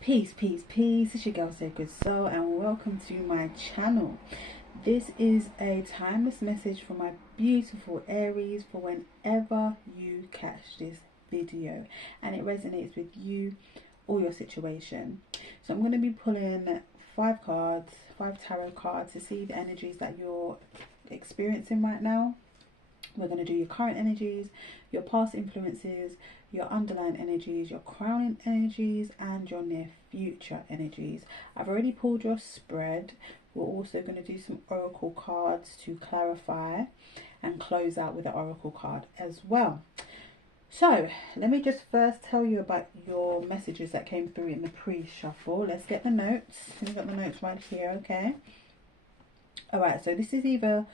Peace, peace, peace. It's your girl Sacred Soul, and welcome to my channel. This is a timeless message for my beautiful Aries for whenever you catch this video and it resonates with you or your situation. So I'm going to be pulling 5 cards, 5 tarot cards to see the energies that you're experiencing right now. We're going to do your current energies, your past influences, your underlying energies, your crowning energies, and your near future energies. I've already pulled your spread. We're also going to do some oracle cards to clarify and close out with the oracle card as well. So let me just first tell you about your messages that came through in the pre-shuffle. Let's get the notes. We've got the notes right here, okay? Alright, so this is either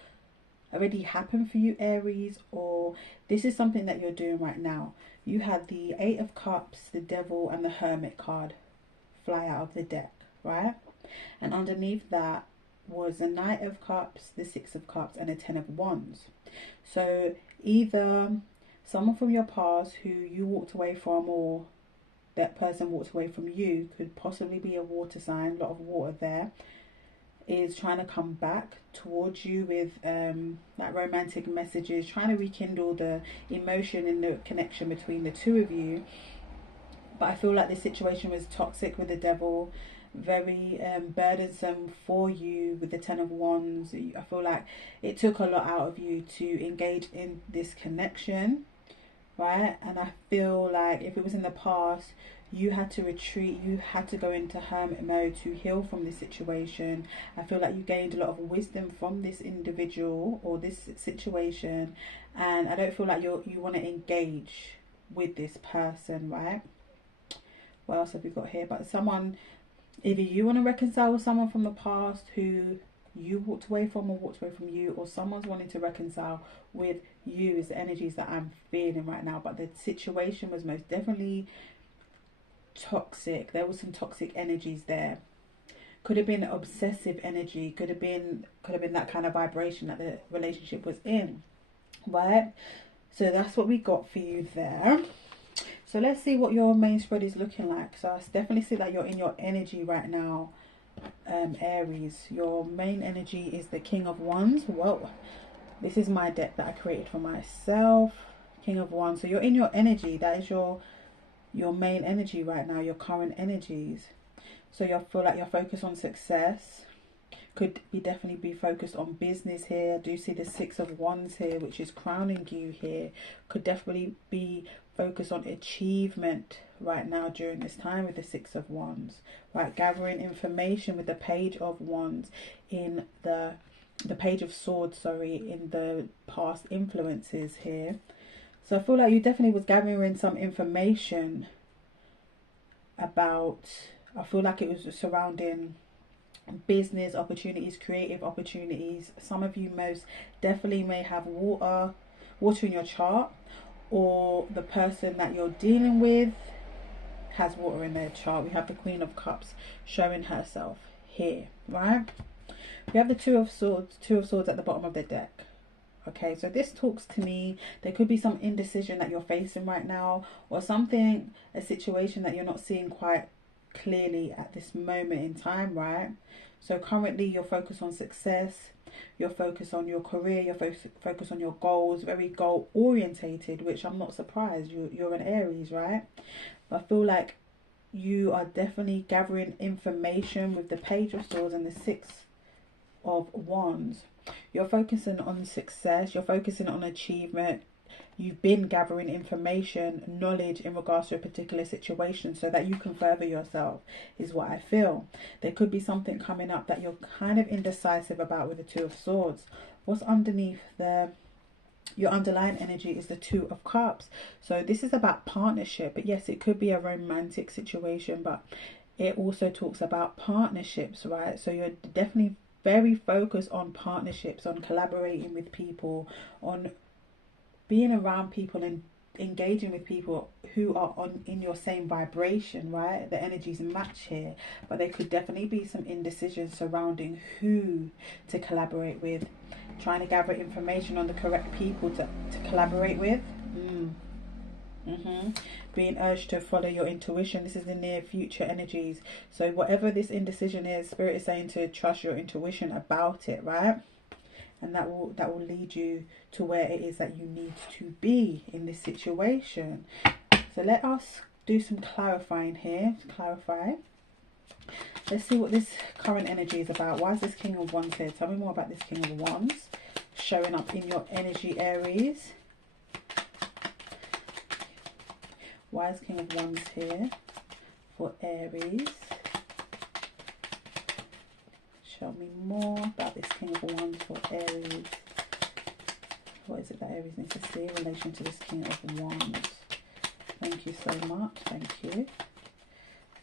already happened for you, Aries, or this is something that you're doing right now. You had the 8 of Cups, the Devil, and the Hermit card fly out of the deck, right? And underneath that was the Knight of Cups, the 6 of Cups, and the 10 of Wands. So either someone from your past who you walked away from, or that person walked away from you, could possibly be a water sign, a lot of water there, is trying to come back towards you with like romantic messages, trying to rekindle the emotion and the connection between the two of you. But I feel like this situation was toxic with the Devil, very burdensome for you with the 10 of Wands. I feel like it took a lot out of you to engage in this connection, right? And I feel like if it was in the past, you had to retreat, you had to go into hermit mode to heal from this situation. I feel like you gained a lot of wisdom from this individual or this situation, and I don't feel like you want to engage with this person, right? What else have we got here? But someone, either you want to reconcile with someone from the past who you walked away from or walked away from you, or someone's wanting to reconcile with you, is the energies that I'm feeling right now. But the situation was most definitely toxic. There was some toxic energies there. Could have been obsessive energy, could have been that kind of vibration that the relationship was in, right? So that's what we got for you there. So let's see what your main spread is looking like. So I definitely see that you're in your energy right now, Aries. Your main energy is the King of Wands. Whoa, this is my deck that I created for myself. King of Wands. So you're in your energy. That is your main energy right now, your current energies. So you feel like you're focused on success. Could be definitely be focused on business here. I do see the 6 of Wands here, which is crowning you here. Could definitely be focused on achievement right now during this time with the 6 of Wands, right? Gathering information with the Page of Wands in the Page of Swords, sorry, in the past influences here. So I feel like you definitely was gathering some information about, I feel like it was surrounding business opportunities, creative opportunities. Some of you most definitely may have water in your chart, or the person that you're dealing with has water in their chart. We have the Queen of Cups showing herself here, right? We have the Two of Swords at the bottom of the deck. Okay, so this talks to me, there could be some indecision that you're facing right now, or something, a situation that you're not seeing quite clearly at this moment in time, right? So currently you're focused on success, you're focused on your career, you're focused on your goals, very goal orientated, which I'm not surprised, you're an Aries, right? But I feel like you are definitely gathering information with the Page of Swords and the 6 of Wands. You're focusing on success, you're focusing on achievement. You've been gathering information, knowledge in regards to a particular situation so that you can further yourself, is what I feel. There could be something coming up that you're kind of indecisive about with the 2 of Swords. What's underneath your underlying energy is the 2 of Cups. So this is about partnership, but yes, it could be a romantic situation, but it also talks about partnerships, right? So you're definitely very focused on partnerships, on collaborating with people, on being around people and engaging with people who are in your same vibration, right? The energies match here, but there could definitely be some indecision surrounding who to collaborate with, trying to gather information on the correct people to collaborate with. Being urged to follow your intuition. This is the near future energies. So whatever this indecision is, Spirit is saying to trust your intuition about it, right? And that will lead you to where it is that you need to be in this situation. So let us do some clarifying here. Clarify. Let's see what this current energy is about. Why is this King of Wands here? Tell me more about this King of Wands showing up in your energy, Aries. Why is King of Wands here for Aries? Show me more about this King of Wands for Aries. What is it that Aries needs to see in relation to this King of Wands? Thank you so much. Thank you.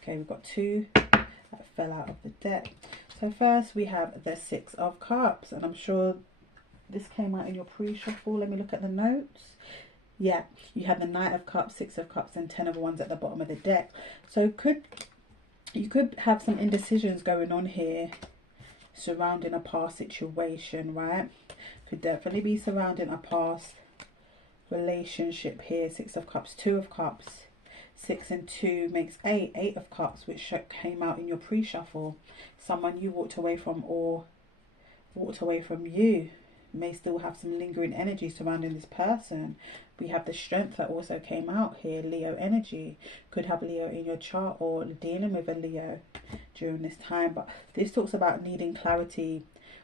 Okay, we've got two that fell out of the deck. So first we have the Six of Cups, and I'm sure this came out in your pre-shuffle. Let me look at the notes. Yeah, you have the Knight of Cups, Six of Cups, and Ten of Wands at the bottom of the deck. So you could have some indecisions going on here surrounding a past situation, right? Could definitely be surrounding a past relationship here. Six of Cups, Two of Cups. 6 and 2 makes 8. 8 of Cups, which came out in your pre-shuffle. Someone you walked away from or walked away from you may still have some lingering energy surrounding this person. We have the Strength that also came out here. Leo energy. Could have Leo in your chart or dealing with a Leo during this time. But this talks about needing clarity,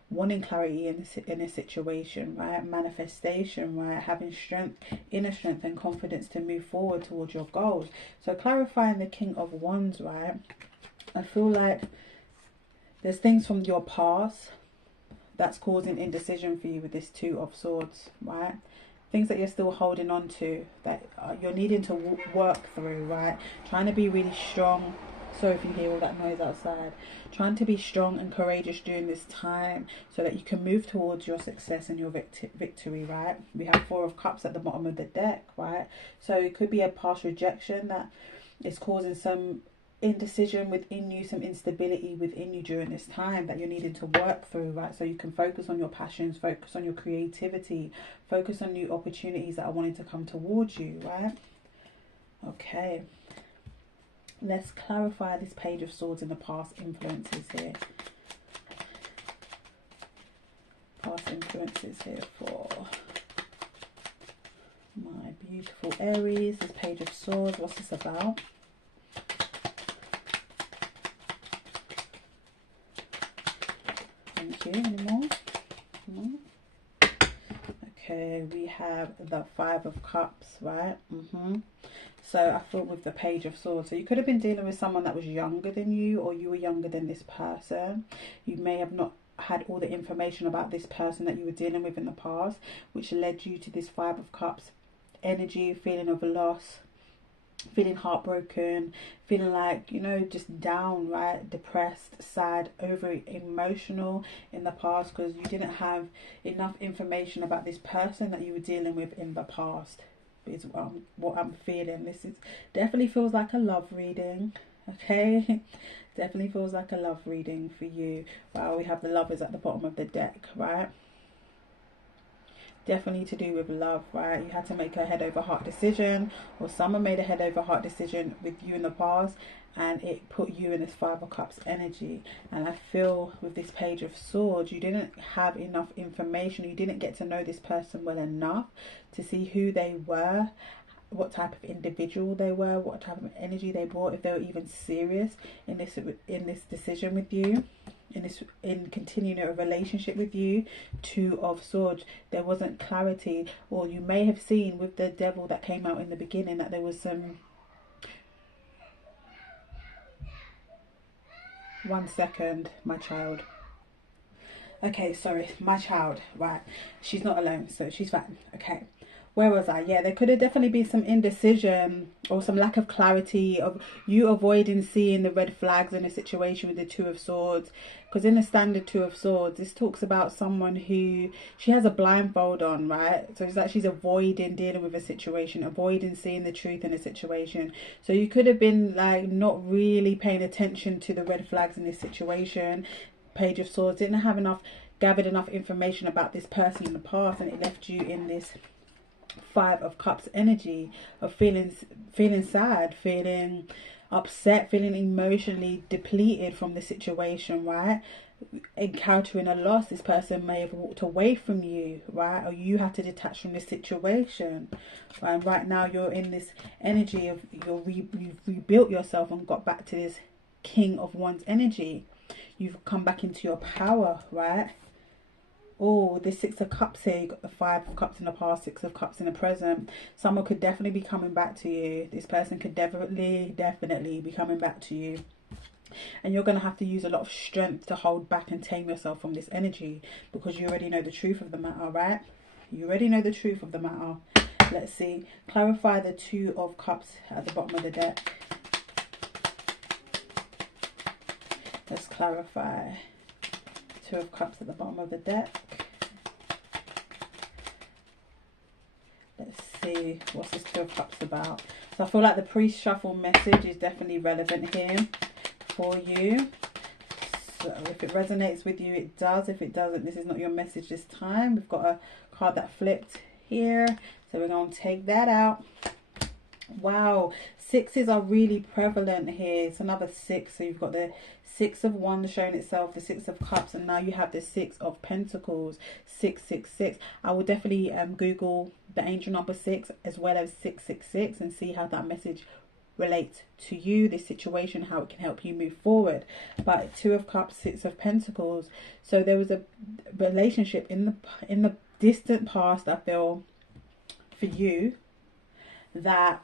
wanting clarity in a situation, right? Manifestation, right? Having strength, inner strength and confidence to move forward towards your goals. So clarifying the King of Wands, right? I feel like there's things from your past that's causing indecision for you with this Two of Swords, right? Things that you're still holding on to, that you're needing to work through, right? Trying to be really strong. Sorry if you hear all that noise outside. Trying to be strong and courageous during this time so that you can move towards your success and your victory, right? We have Four of Cups at the bottom of the deck, right? So it could be a past rejection that is causing some indecision within you, some instability within you during this time that you're needing to work through, right? So you can focus on your passions, focus on your creativity, focus on new opportunities that are wanting to come towards you, right? Okay. Let's clarify this Page of Swords in the past influences here. Past influences here for my beautiful Aries. This Page of Swords, what's this about? Thank you. Any more? No? Okay, we have the Five of Cups, right? So I thought with the Page of Swords, so you could have been dealing with someone that was younger than you, or you were younger than this person. You may have not had all the information about this person that you were dealing with in the past, which led you to this Five of Cups energy, feeling of loss, feeling heartbroken, feeling like, you know, just down, right? Depressed, sad, over emotional in the past because you didn't have enough information about this person that you were dealing with in the past. Is what I'm feeling. This is definitely feels like a love reading, okay? Definitely feels like a love reading for you. Wow, we have the Lovers at the bottom of the deck, right? Definitely to do with love, right? You had to make a head over heart decision, or someone made a head over heart decision with you in the past, and it put you in this Five of Cups energy. And I feel with this Page of Swords, you didn't have enough information. You didn't get to know this person well enough to see who they were, what type of individual they were, what type of energy they brought, if they were even serious in this decision with you, in continuing a relationship with you. Two of Swords, there wasn't clarity, or you may have seen with the Devil that came out in the beginning that there was some... One second, my child. Okay, sorry, my child, right? She's not alone, so she's fine. Okay, where was I? Yeah, there could have definitely been some indecision or some lack of clarity of you avoiding seeing the red flags in a situation with the Two of Swords. Because in the standard Two of Swords, this talks about someone who, she has a blindfold on, right? So it's like she's avoiding dealing with a situation, avoiding seeing the truth in a situation. So you could have been like not really paying attention to the red flags in this situation. Page of Swords didn't have gathered enough information about this person in the past, and it left you in this Five of Cups energy of feeling sad, feeling upset, feeling emotionally depleted from the situation, right? Encountering a loss. This person may have walked away from you, right? Or you had to detach from this situation, right? Right now you're in this energy of you've rebuilt yourself and got back to this King of Wands energy. You've come back into your power, right? Oh, the Six of Cups here. You got the Five of Cups in the past, Six of Cups in the present. Someone could definitely be coming back to you. This person could definitely be coming back to you. And you're going to have to use a lot of strength to hold back and tame yourself from this energy, because you already know the truth of the matter, right? You already know the truth of the matter. Let's see. Clarify the Two of Cups at the bottom of the deck. Let's clarify. Two of Cups at the bottom of the deck. Let's see, what's this Two of Cups about? So I feel like the pre-shuffle message is definitely relevant here for you. So if it resonates with you, it does. If it doesn't, this is not your message this time. We've got a card that flipped here, so we're going to take that out. Wow, sixes are really prevalent here. It's another six. So you've got the Six of Wands showing itself, the Six of Cups, and now you have the Six of Pentacles, 666. I will definitely Google the angel number 6 as well as 666 and see how that message relates to you, this situation, how it can help you move forward. But Two of Cups, Six of Pentacles. So there was a relationship in the distant past, I feel, for you, that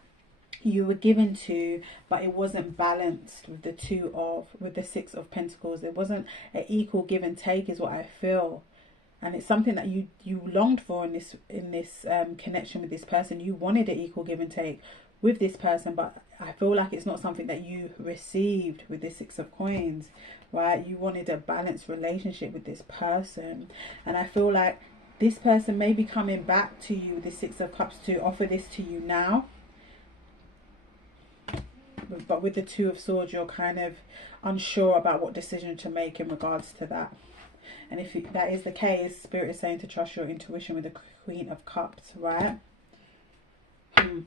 you were given to, but it wasn't balanced with the Six of Pentacles. There wasn't an equal give and take, is what I feel. And it's something that you longed for in this connection with this person. You wanted an equal give and take with this person, but I feel like it's not something that you received with this Six of Coins, right? You wanted a balanced relationship with this person, and I feel like this person may be coming back to you, the Six of Cups, to offer this to you now. But with the Two of Swords, you're kind of unsure about what decision to make in regards to that. And if that is the case, Spirit is saying to trust your intuition with the Queen of Cups, right?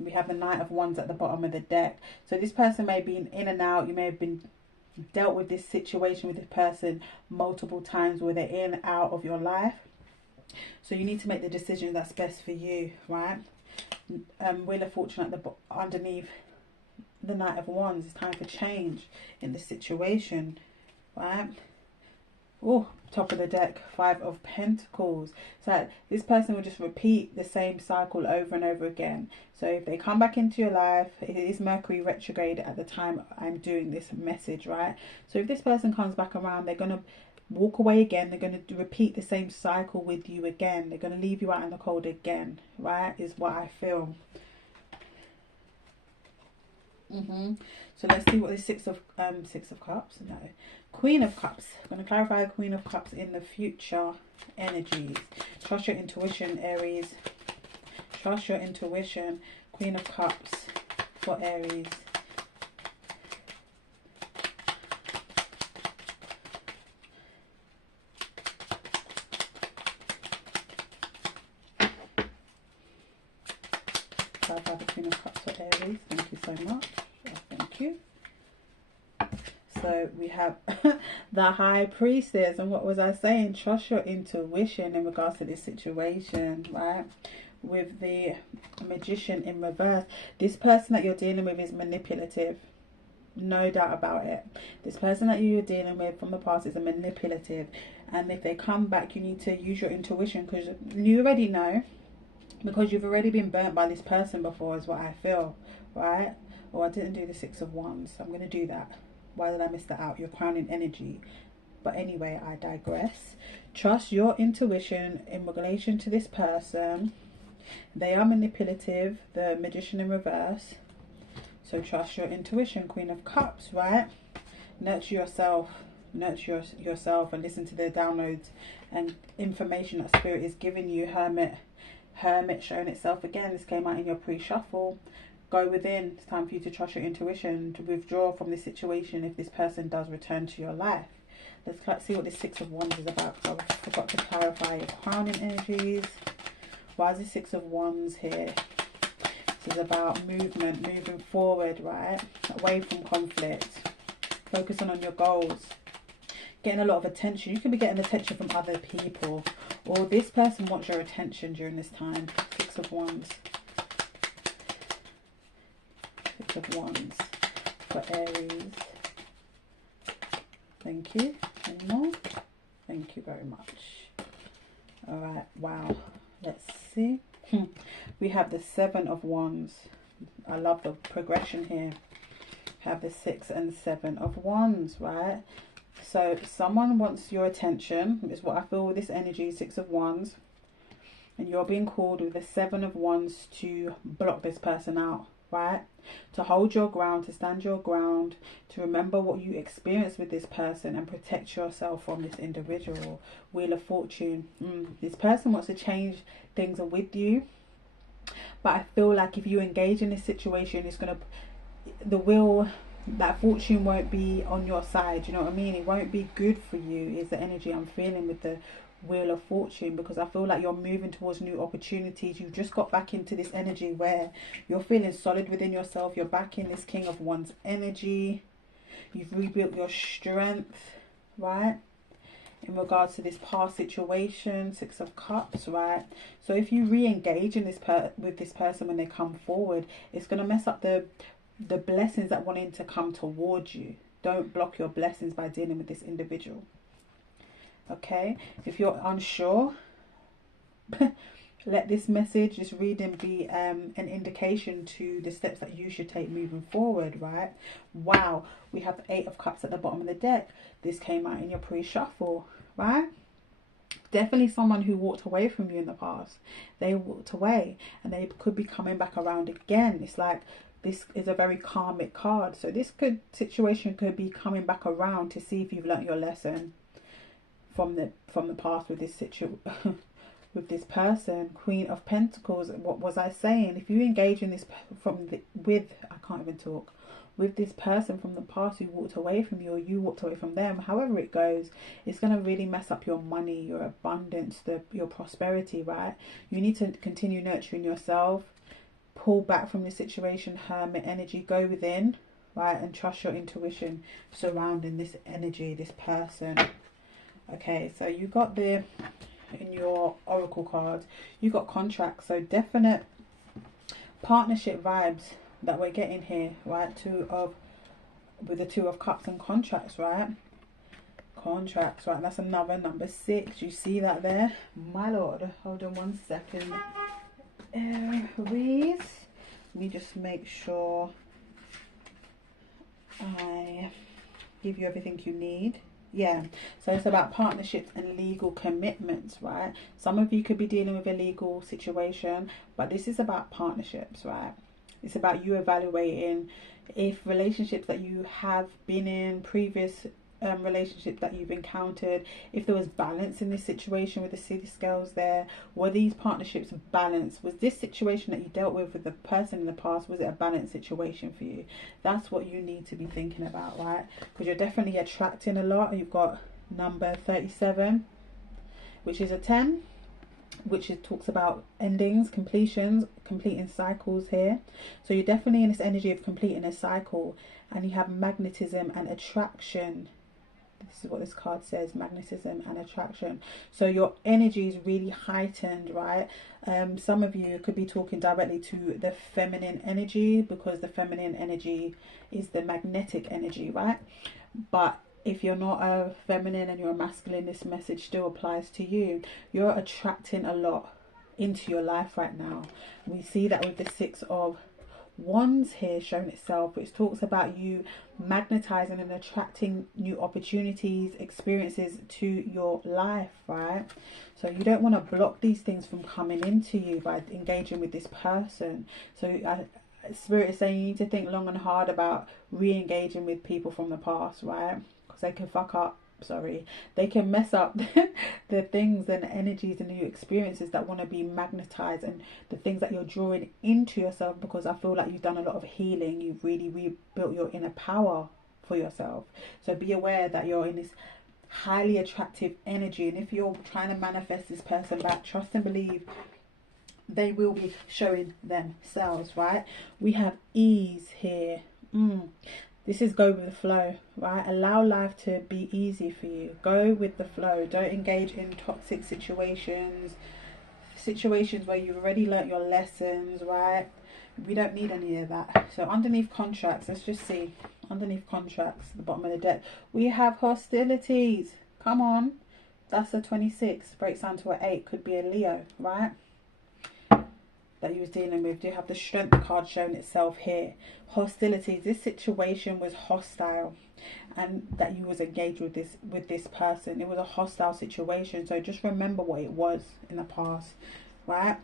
We have the Knight of Wands at the bottom of the deck. So this person may be in and out. You may have been dealt with this situation with this person multiple times, where they're in and out of your life. So you need to make the decision that's best for you, right? Wheel of Fortune at the underneath the Knight of Wands. It's time for change in the situation, right? Oh, top of the deck, Five of Pentacles. So this person will just repeat the same cycle over and over again. So if they come back into your life, it is Mercury retrograde at the time I'm doing this message, right? So if this person comes back around, they're going to walk away again. They're going to repeat the same cycle with you again. They're going to leave you out in the cold again, right? Is what I feel. So let's see what the Six of Cups, no, Queen of Cups. I'm going to clarify the Queen of Cups in the future energies. Trust your intuition, Aries. Trust your intuition. Queen of Cups for Aries. Clarify the Queen of Cups for Aries. Thank you so much. Thank you. So we have the High Priestess, and what was I saying? Trust your intuition in regards to this situation, right? With the Magician in reverse, this person that you're dealing with is manipulative, no doubt about it. This person that you're dealing with from the past is a manipulative, and if they come back, you need to use your intuition, because you already know, because you've already been burnt by this person before, is what I feel, right? Oh, I didn't do the Six of Wands. I'm going to do that. Why did I miss that out? Your crowning energy. But anyway, I digress. Trust your intuition in relation to this person. They are manipulative. The Magician in reverse. So trust your intuition, Queen of Cups, right? Nurture yourself. Nurture yourself and listen to the downloads and information that Spirit is giving you. Hermit showing itself again. This came out in your pre-shuffle. Go within. It's time for you to trust your intuition, to withdraw from this situation if this person does return to your life. Let's see what this Six of Wands is about, because I forgot to clarify your crowning energies. Why is the Six of Wands here? This is about movement, moving forward, right? Away from conflict. Focusing on your goals. Getting a lot of attention. You could be getting attention from other people. Or this person wants your attention during this time. Six of Wands. Six of Wands for Aries. Thank you. Any more? Thank you very much. Alright, wow. Let's see. We have the Seven of Wands. I love the progression here. Have the 6 and 7 of Wands, right? So someone wants your attention, is what I feel with this energy, 6 of Wands. And you're being called with the 7 of Wands to block this person out, right? To hold your ground, to stand your ground, to remember what you experienced with this person and protect yourself from this individual. Wheel of Fortune. This person wants to change things with you. But I feel like if you engage in this situation, it's going to... that fortune won't be on your side, you know what I mean? It won't be good for you, is the energy I'm feeling with the Wheel of Fortune, because I feel like you're moving towards new opportunities. You've just got back into this energy where you're feeling solid within yourself. You're back in this King of Wands energy. You've rebuilt your strength, right? In regards to this past situation, 6 of Cups, right? So if you re-engage in this with this person when they come forward, it's going to mess up the blessings that wanting to come towards you. Don't block your blessings by dealing with this individual. Okay, if you're unsure, let this message, this reading be an indication to the steps that you should take moving forward, right? Wow, we have the 8 of Cups at the bottom of the deck. This came out in your pre-shuffle, right? Definitely someone who walked away from you in the past. They walked away and they could be coming back around again. It's like this is a very karmic card. So this situation could be coming back around to see if you've learnt your lesson from the past with this with this person. Queen of Pentacles. What was I saying? If you engage in this with this person from the past who walked away from you, or you walked away from them, however it goes, it's going to really mess up your money, your abundance, your prosperity, right? You need to continue nurturing yourself. Pull back from the situation, Hermit energy. Go within, right, and trust your intuition surrounding this energy, this person. Okay, so you got in your oracle cards, you got contracts. So definite partnership vibes that we're getting here, right? With the 2 of Cups and contracts, right? Contracts, right? That's another number 6. You see that there, my lord? Hold on one second. Aries, let me just make sure I give you everything you need. Yeah, so it's about partnerships and legal commitments, right? Some of you could be dealing with a legal situation, but this is about partnerships, right? It's about you evaluating if relationships that you have been in, previous relationships that you've encountered, if there was balance in this situation with the city scales there. Were these partnerships balanced? Was this situation that you dealt with the person in the past, was it a balanced situation for you? That's what you need to be thinking about, right? Because you're definitely attracting a lot. You've got number 37, which is a 10, which talks about endings, completions, completing cycles here. So you're definitely in this energy of completing a cycle, and you have magnetism and attraction. This is what this card says, magnetism and attraction. So your energy is really heightened, right? Some of you could be talking directly to the feminine energy, because the feminine energy is the magnetic energy, right? But if you're not a feminine and you're a masculine, this message still applies to you. You're attracting a lot into your life right now. We see that with the 6 of Wands here showing itself, which talks about you magnetizing and attracting new opportunities, experiences to your life, right? So you don't want to block these things from coming into you by engaging with this person. So Spirit is saying you need to think long and hard about re-engaging with people from the past, right? Because they can fuck up. They can mess up the things and the energies and the new experiences that want to be magnetized, and the things that you're drawing into yourself, because I feel like you've done a lot of healing. You've really rebuilt your inner power for yourself. So be aware that you're in this highly attractive energy, and if you're trying to manifest this person back, trust and believe they will be showing themselves, right? We have ease here. This is go with the flow, right? Allow life to be easy for you. Go with the flow. Don't engage in toxic situations where you've already learnt your lessons, right? We don't need any of that. So underneath contracts, let's just see. Underneath contracts, the bottom of the deck, we have hostilities. Come on. That's a 26. Breaks down to an 8. Could be a Leo, right? That you was dealing with. Do you have the strength card showing itself here? Hostilities. This situation was hostile, and that you was engaged with this person. It was a hostile situation. So just remember what it was in the past, right?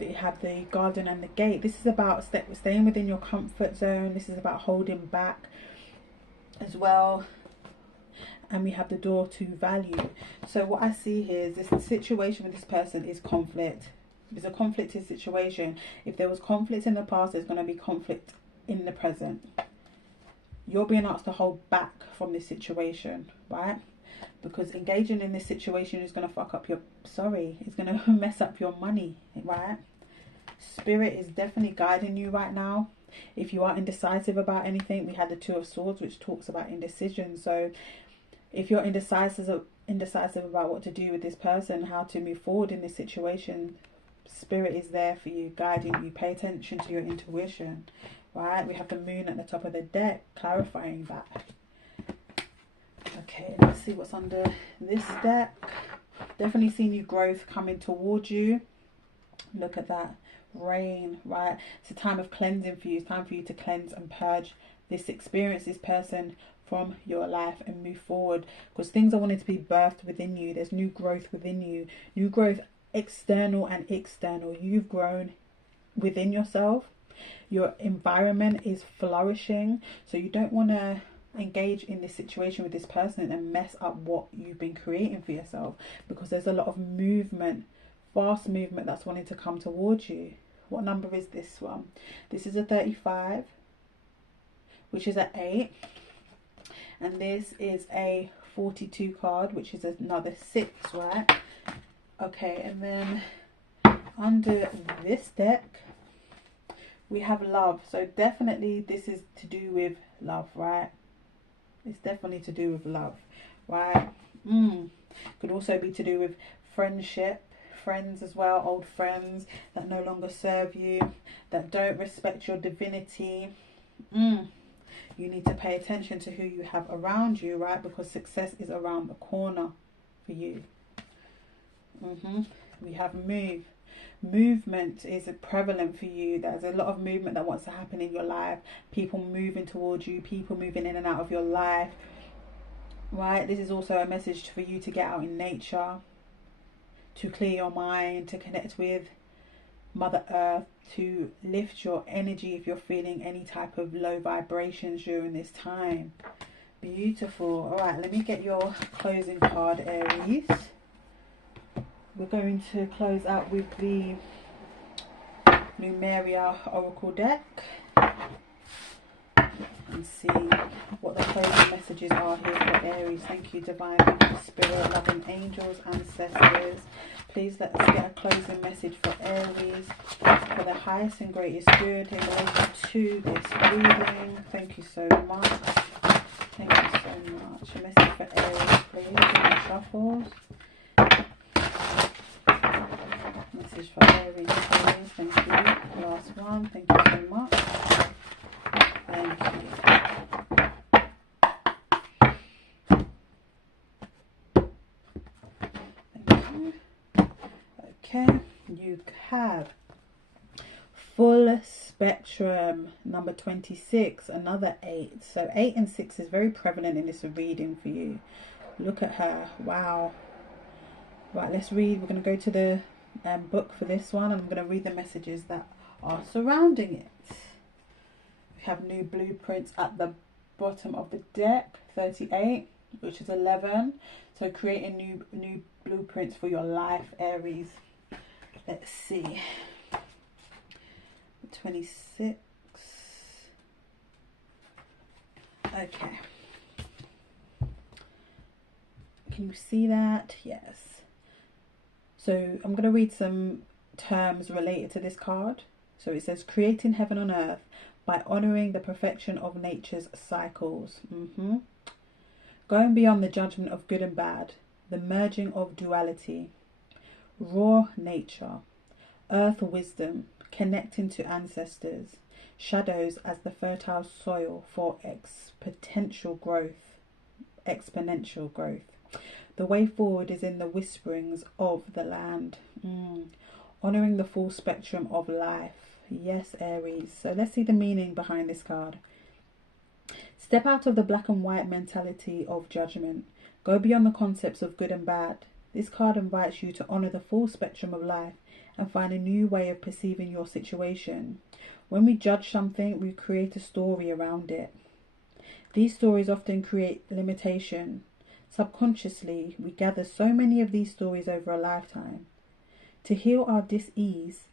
You have the garden and the gate. This is about staying within your comfort zone. This is about holding back as well. And we have the door to value. So what I see here is this situation with this person is conflict. It's a conflicted situation. If there was conflict in the past, there's going to be conflict in the present. You're being asked to hold back from this situation, right? Because engaging in this situation is going to fuck up your, it's going to mess up your money, right? Spirit is definitely guiding you right now. If you are indecisive about anything, we had the Two of Swords, which talks about indecision. So if you're indecisive about what to do with this person, how to move forward in this situation, Spirit is there for you, guiding you. Pay attention to your intuition, right? We have the Moon at the top of the deck, clarifying that. Okay, let's see what's under this deck. Definitely seeing you growth coming towards you. Look at that. Rain, right? It's a time of cleansing for you. It's time for you to cleanse and purge this experience, this person from your life, and move forward, because things are wanting to be birthed within you. There's new growth within you, new growth, external and external. You've grown within yourself. Your environment is flourishing, so you don't want to engage in this situation with this person and mess up what you've been creating for yourself, because there's a lot of movement, fast movement that's wanting to come towards you. What number is this one? This is a 35, which is an 8, and this is a 42 card, which is another 6, right? Okay, and then under this deck we have love. So definitely this is to do with love, right? It's definitely to do with love, right? Could also be to do with friendship, friends as well, old friends that no longer serve you, that don't respect your divinity. You need to pay attention to who you have around you, right? Because success is around the corner for you. We have movement is prevalent for you. There's a lot of movement that wants to happen in your life. People moving towards you, people moving in and out of your life, right? This is also a message for you to get out in nature, to clear your mind, to connect with Mother Earth, to lift your energy if you're feeling any type of low vibrations during this time. Beautiful. All right, let me get your closing card, Aries. We're going to close out with the Numeria Oracle deck and see what the closing messages are here for Aries. Thank you, Divine Spirit, loving angels, ancestors. Please let us get a closing message for Aries for the highest and greatest good in relation to this reading. Thank you so much. Thank you so much. A message for Aries, please, in the shuffles. Message for Aries, please. Thank you. Last one. Thank you so much. Thank you. Okay, you have full spectrum, number 26, another 8. So 8 and 6 is very prevalent in this reading for you. Look at her. Wow. Right, let's read. We're going to go to the book for this one, and I'm going to read the messages that are surrounding it. We have new blueprints at the bottom of the deck, 38, which is 11. So creating new blueprints for your life, Aries. Let's see. 26. Okay. Can you see that? Yes. So I'm going to read some terms related to this card. So it says creating heaven on earth by honouring the perfection of nature's cycles. Going beyond the judgment of good and bad, the merging of duality, raw nature, earth wisdom, connecting to ancestors, shadows as the fertile soil for exponential growth. The way forward is in the whisperings of the land. Honouring the full spectrum of life. Yes, Aries. So let's see the meaning behind this card. Step out of the black and white mentality of judgment. Go beyond the concepts of good and bad. This card invites you to honour the full spectrum of life and find a new way of perceiving your situation. When we judge something, we create a story around it. These stories often create limitation. Subconsciously, we gather so many of these stories over a lifetime. To heal our dis-ease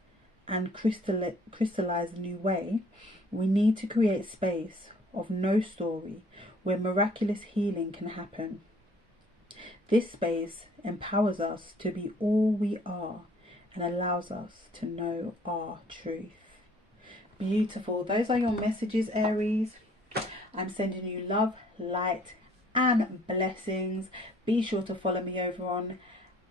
and crystallize a new way, we need to create space of no story where miraculous healing can happen. This space empowers us to be all we are and allows us to know our truth. Beautiful. Those are your messages, Aries. I'm sending you love, light and blessings. Be sure to follow me over on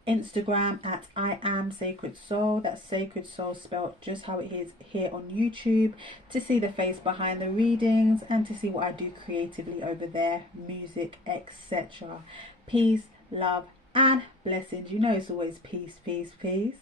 Instagram at I am Sacred Soul. That's Sacred Soul spelled just how it is here on YouTube, to see the face behind the readings and to see what I do creatively over there, music, etc. Peace, love and blessings. You know it's always peace, peace, peace.